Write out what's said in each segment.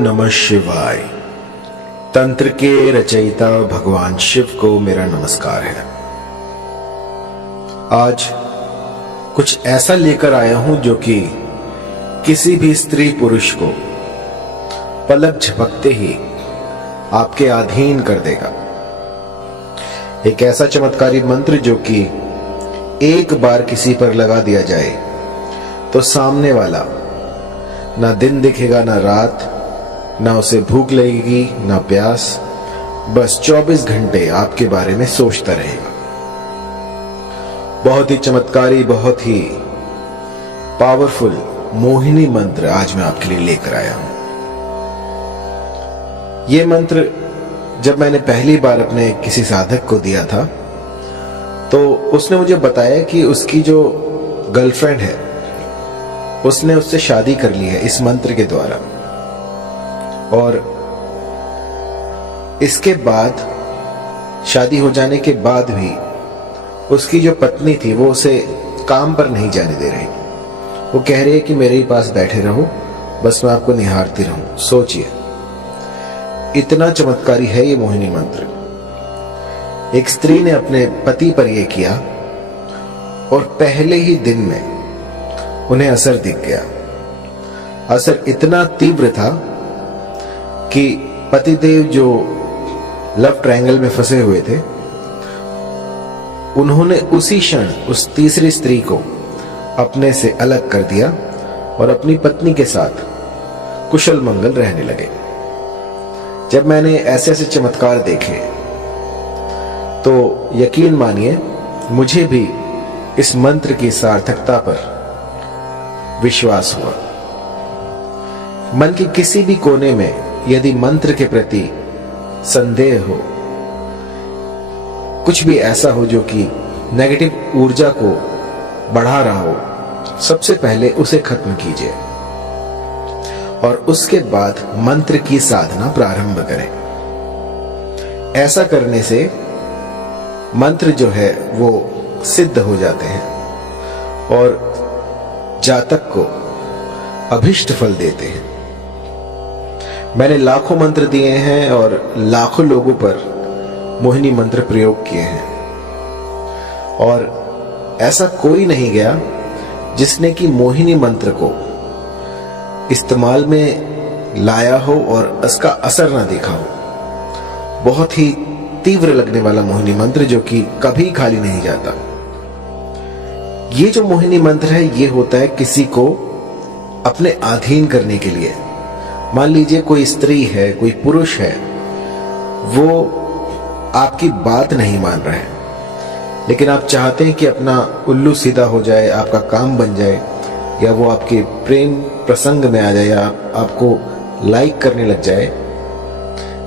नमः शिवाय। तंत्र के रचयिता भगवान शिव को मेरा नमस्कार है। आज कुछ ऐसा लेकर आया हूं जो कि किसी भी स्त्री पुरुष को पलक झपकते ही आपके अधीन कर देगा। एक ऐसा चमत्कारी मंत्र जो कि एक बार किसी पर लगा दिया जाए तो सामने वाला ना दिन दिखेगा ना रात, ना उसे भूख लगेगी ना प्यास, बस 24 घंटे आपके बारे में सोचता रहेगा। बहुत ही चमत्कारी, बहुत ही पावरफुल मोहिनी मंत्र आज मैं आपके लिए लेकर आया हूं। यह मंत्र जब मैंने पहली बार अपने किसी साधक को दिया था तो उसने मुझे बताया कि उसकी जो गर्लफ्रेंड है उसने उससे शादी कर ली है इस मंत्र के द्वारा, और इसके बाद शादी हो जाने के बाद भी उसकी जो पत्नी थी वो उसे काम पर नहीं जाने दे रही। वो कह रही है कि मेरे ही पास बैठे रहो, बस मैं आपको निहारती रहूं। सोचिए, इतना चमत्कारी है ये मोहिनी मंत्र। एक स्त्री ने अपने पति पर यह किया और पहले ही दिन में उन्हें असर दिख गया। असर इतना तीव्र था कि पतिदेव जो लव ट्रायंगल में फंसे हुए थे, उन्होंने उसी क्षण उस तीसरी स्त्री को अपने से अलग कर दिया और अपनी पत्नी के साथ कुशल मंगल रहने लगे। जब मैंने ऐसे ऐसे चमत्कार देखे तो यकीन मानिए मुझे भी इस मंत्र की सार्थकता पर विश्वास हुआ। मन के किसी भी कोने में यदि मंत्र के प्रति संदेह हो, कुछ भी ऐसा हो जो कि नेगेटिव ऊर्जा को बढ़ा रहा हो, सबसे पहले उसे खत्म कीजिए और उसके बाद मंत्र की साधना प्रारंभ करें। ऐसा करने से मंत्र जो है वो सिद्ध हो जाते हैं और जातक को अभिष्ट फल देते हैं। मैंने लाखों मंत्र दिए हैं और लाखों लोगों पर मोहिनी मंत्र प्रयोग किए हैं, और ऐसा कोई नहीं गया जिसने कि मोहिनी मंत्र को इस्तेमाल में लाया हो और उसका असर ना देखा हो। बहुत ही तीव्र लगने वाला मोहिनी मंत्र जो कि कभी खाली नहीं जाता। ये जो मोहिनी मंत्र है ये होता है किसी को अपने अधीन करने के लिए। मान लीजिए कोई स्त्री है, कोई पुरुष है, वो आपकी बात नहीं मान रहा है, लेकिन आप चाहते हैं कि अपना उल्लू सीधा हो जाए, आपका काम बन जाए, या वो आपके प्रेम प्रसंग में आ जाए, या आपको लाइक करने लग जाए,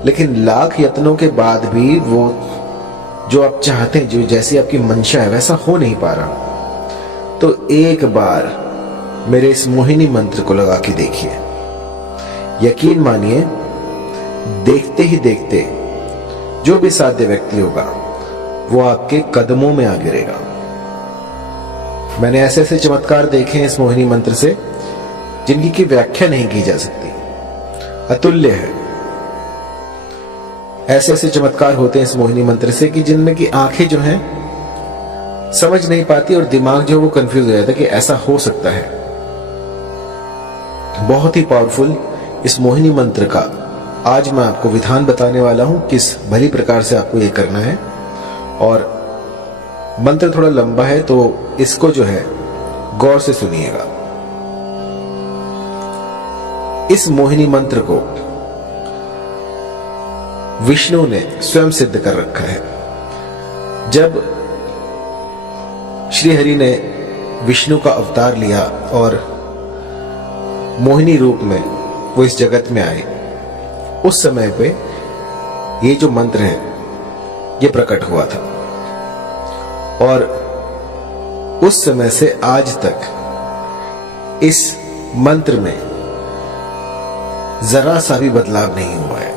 लेकिन लाख यत्नों के बाद भी वो जो आप चाहते हैं, जो जैसी आपकी मंशा है वैसा हो नहीं पा रहा। तो एक बार मेरे इस मोहिनी मंत्र को लगा के देखिए। यकीन मानिए, देखते ही देखते जो भी साध्य व्यक्ति होगा वो आपके कदमों में आ गिरेगा। मैंने ऐसे ऐसे चमत्कार देखे हैं इस मोहिनी मंत्र से जिनकी की व्याख्या नहीं की जा सकती, अतुल्य है। ऐसे ऐसे चमत्कार होते हैं इस मोहिनी मंत्र से कि जिनमें की आंखें जो हैं समझ नहीं पाती और दिमाग जो वो कंफ्यूज हो जाता है कि ऐसा हो सकता है। बहुत ही पावरफुल इस मोहिनी मंत्र का आज मैं आपको विधान बताने वाला हूं, किस भली प्रकार से आपको ये करना है। और मंत्र थोड़ा लंबा है तो इसको जो है गौर से सुनिएगा। इस मोहिनी मंत्र को विष्णु ने स्वयं सिद्ध कर रखा है। जब श्री हरि ने विष्णु का अवतार लिया और मोहिनी रूप में वो इस जगत में आए, उस समय पे ये जो मंत्र है ये प्रकट हुआ था, और उस समय से आज तक इस मंत्र में जरा सा भी बदलाव नहीं हुआ है।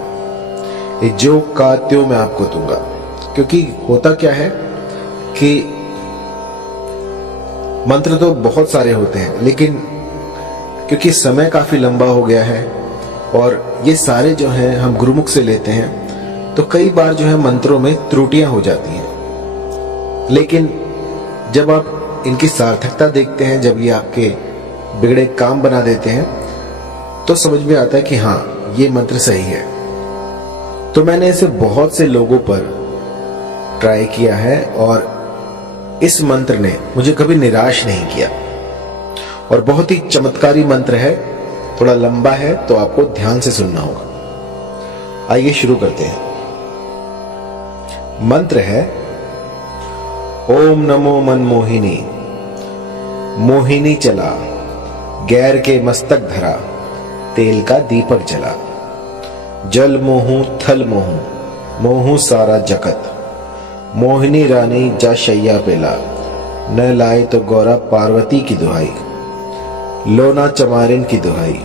ये जो का त्यों मैं आपको दूंगा, क्योंकि होता क्या है कि मंत्र तो बहुत सारे होते हैं, लेकिन क्योंकि समय काफी लंबा हो गया है और ये सारे जो हैं हम गुरुमुख से लेते हैं, तो कई बार जो है मंत्रों में त्रुटियां हो जाती हैं। लेकिन जब आप इनकी सार्थकता देखते हैं, जब ये आपके बिगड़े काम बना देते हैं, तो समझ में आता है कि हाँ, ये मंत्र सही है। तो मैंने इसे बहुत से लोगों पर ट्राई किया है और इस मंत्र ने मुझे कभी निराश नहीं किया और बहुत ही चमत्कारी मंत्र है। थोड़ा लंबा है तो आपको ध्यान से सुनना होगा। आइए शुरू करते हैं। मंत्र है ओम नमो मनमोहिनी। मोहिनी चला, गैर के मस्तक धरा, तेल का दीपक जला। जल मोहू थल मोहू, मोहू सारा जगत। मोहिनी रानी जा शैया पेला, न लाए तो गौरा पार्वती की दुहाई। लोना चमारिन की दुहाई,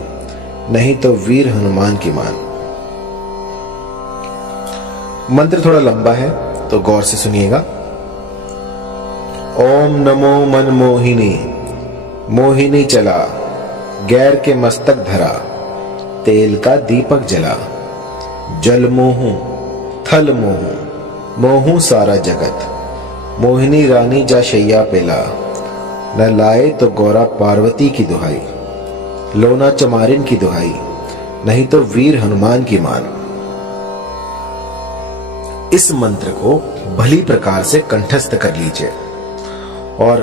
नहीं तो वीर हनुमान की मान। मंत्र थोड़ा लंबा है तो गौर से सुनिएगा। ओम नमो मनमोहिनी। मोहिनी चला, गैर के मस्तक धरा, तेल का दीपक जला। जल मोहू थल मोहू, मोहू सारा जगत। मोहिनी रानी जा शैया पेला, न लाए तो गौरा पार्वती की दुहाई। लोना चमारिन की दुहाई, नहीं तो वीर हनुमान की मान। इस मंत्र को भली प्रकार से कंठस्थ कर लीजिए और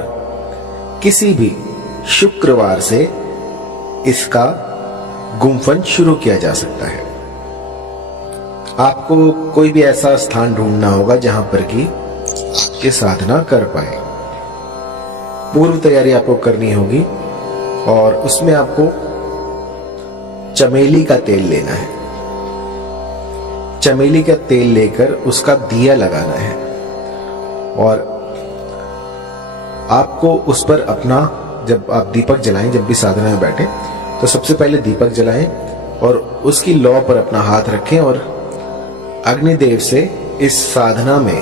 किसी भी शुक्रवार से इसका गुम्फन शुरू किया जा सकता है। आपको कोई भी ऐसा स्थान ढूंढना होगा जहां पर कि आपकी साधना कर पाए। पूर्व तैयारी आपको करनी होगी और उसमें आपको चमेली का तेल लेना है। चमेली का तेल लेकर उसका दिया लगाना है और आपको उस पर अपना, जब आप दीपक जलाएं, जब भी साधना में बैठे तो सबसे पहले दीपक जलाएं और उसकी लौ पर अपना हाथ रखें और अग्निदेव से इस साधना में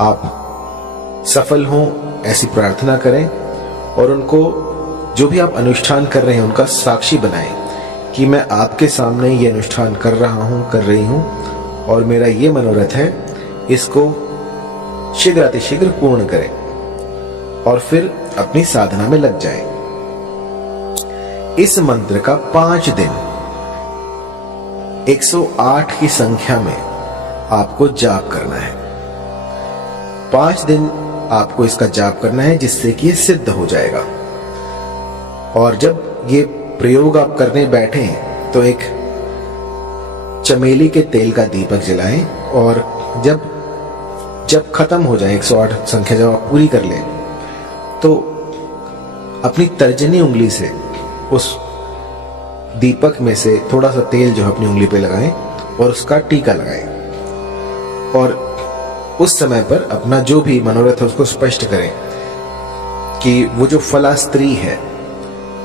आप सफल हों ऐसी प्रार्थना करें और उनको, जो भी आप अनुष्ठान कर रहे हैं, उनका साक्षी बनाएं कि मैं आपके सामने ये अनुष्ठान कर रहा हूं, कर रही हूं और मेरा ये मनोरथ है, इसको शीघ्रातिशीघ्र पूर्ण करें और फिर अपनी साधना में लग जाएं। इस मंत्र का 5 दिन 108 की संख्या में आपको जाप करना है। 5 दिन आपको इसका जाप करना है जिससे कि ये सिद्ध हो जाएगा। और जब ये प्रयोग आप करने बैठे तो एक चमेली के तेल का दीपक जलाएं और जब खत्म हो जाए 108 संख्या जब आप पूरी कर लें तो अपनी तर्जनी उंगली से उस दीपक में से थोड़ा सा तेल जो अपनी उंगली पे लगाएं और उसका टीका लगाएं और उस समय पर अपना जो भी मनोरथ है उसको स्पष्ट करें कि वो जो फला स्त्री है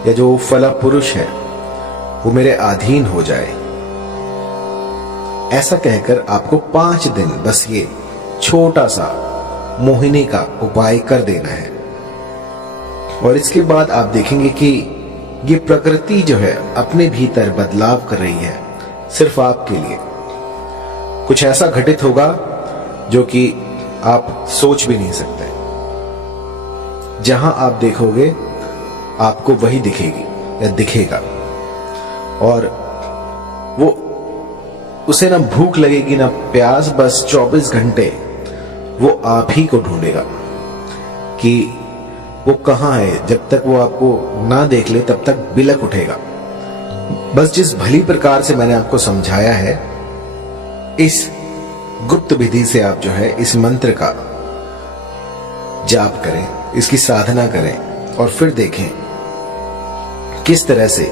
या जो फला पुरुष है वो मेरे अधीन हो जाए। ऐसा कहकर आपको 5 दिन बस ये छोटा सा मोहिनी का उपाय कर देना है और इसके बाद आप देखेंगे कि ये प्रकृति जो है अपने भीतर बदलाव कर रही है सिर्फ आपके लिए। कुछ ऐसा घटित होगा जो कि आप सोच भी नहीं सकते। जहां आप देखोगे आपको वही दिखेगी या दिखेगा और वो उसे ना भूख लगेगी ना प्यास, बस 24 घंटे वो आप ही को ढूंढेगा कि वो कहां है। जब तक वो आपको ना देख ले तब तक बिलक उठेगा। बस जिस भली प्रकार से मैंने आपको समझाया है, इस गुप्त विधि से आप जो है इस मंत्र का जाप करें, इसकी साधना करें और फिर देखें किस तरह से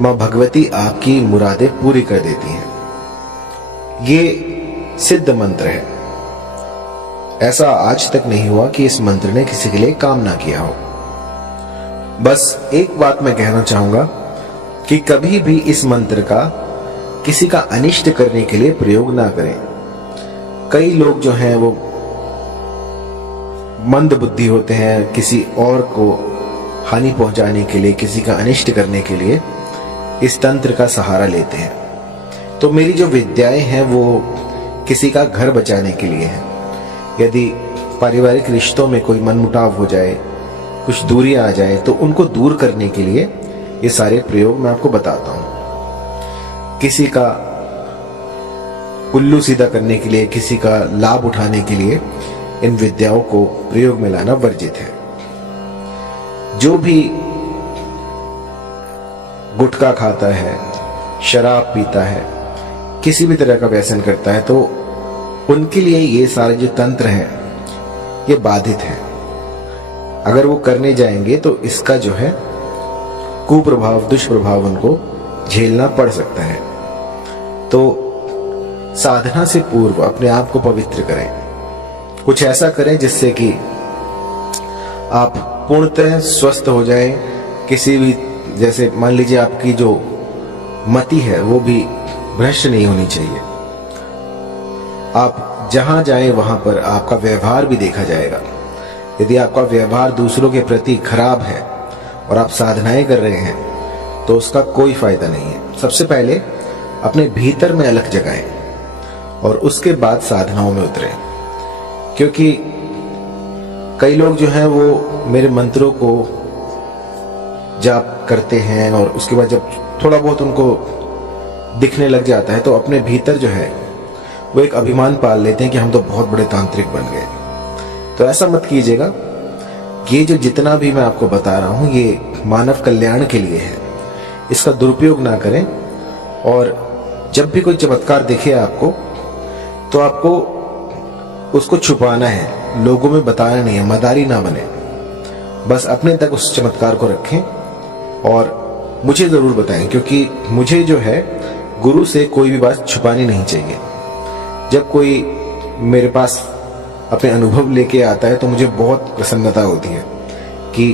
मां भगवती आपकी मुरादें पूरी कर देती हैं। ये सिद्ध मंत्र है। ऐसा आज तक नहीं हुआ कि इस मंत्र ने किसी के लिए काम ना किया हो। बस एक बात मैं कहना चाहूंगा कि कभी भी इस मंत्र का किसी का अनिष्ट करने के लिए प्रयोग ना करें। कई लोग जो हैं वो मंद बुद्धि होते हैं, किसी और को हानि पहुंचाने के लिए, किसी का अनिष्ट करने के लिए इस तंत्र का सहारा लेते हैं। तो मेरी जो विद्याएं हैं वो किसी का घर बचाने के लिए है। यदि पारिवारिक रिश्तों में कोई मनमुटाव हो जाए, कुछ दूरी आ जाए, तो उनको दूर करने के लिए ये सारे प्रयोग मैं आपको बताता हूं। किसी का उल्लू सीधा करने के लिए, किसी का लाभ उठाने के लिए इन विद्याओं को प्रयोग में लाना वर्जित है। जो भी गुटखा खाता है, शराब पीता है, किसी भी तरह का व्यसन करता है, तो उनके लिए ये सारे जो तंत्र हैं ये बाधित है। अगर वो करने जाएंगे तो इसका जो है कुप्रभाव, दुष्प्रभाव उनको झेलना पड़ सकता है। तो साधना से पूर्व अपने आप को पवित्र करें, कुछ ऐसा करें जिससे कि आप पूर्णतः स्वस्थ हो जाएं। किसी भी, जैसे मान लीजिए आपकी जो मति है वो भी भ्रष्ट नहीं होनी चाहिए। आप जहां जाएं वहां पर आपका व्यवहार भी देखा जाएगा। यदि आपका व्यवहार दूसरों के प्रति खराब है और आप साधनाएं कर रहे हैं तो उसका कोई फायदा नहीं है। सबसे पहले अपने भीतर में अलख जगाएं और उसके बाद साधनाओं में उतरें। क्योंकि कई लोग जो हैं वो मेरे मंत्रों को जाप करते हैं और उसके बाद जब थोड़ा बहुत उनको दिखने लग जाता है तो अपने भीतर जो है वो एक अभिमान पाल लेते हैं कि हम तो बहुत बड़े तांत्रिक बन गए। तो ऐसा मत कीजिएगा। ये जो जितना भी मैं आपको बता रहा हूं ये मानव कल्याण के लिए है, इसका दुरुपयोग ना करें। और जब भी कोई चमत्कार दिखे आपको तो आपको उसको छुपाना है, लोगों में बताना नहीं है, मदारी ना बने। बस अपने तक उस चमत्कार को रखें और मुझे जरूर बताएं, क्योंकि मुझे जो है गुरु से कोई भी बात छुपानी नहीं चाहिए। जब कोई मेरे पास अपने अनुभव लेके आता है तो मुझे बहुत प्रसन्नता होती है कि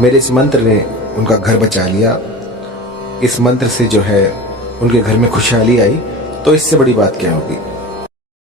मेरे इस मंत्र ने उनका घर बचा लिया, इस मंत्र से जो है उनके घर में खुशहाली आई। तो इससे बड़ी बात क्या होगी।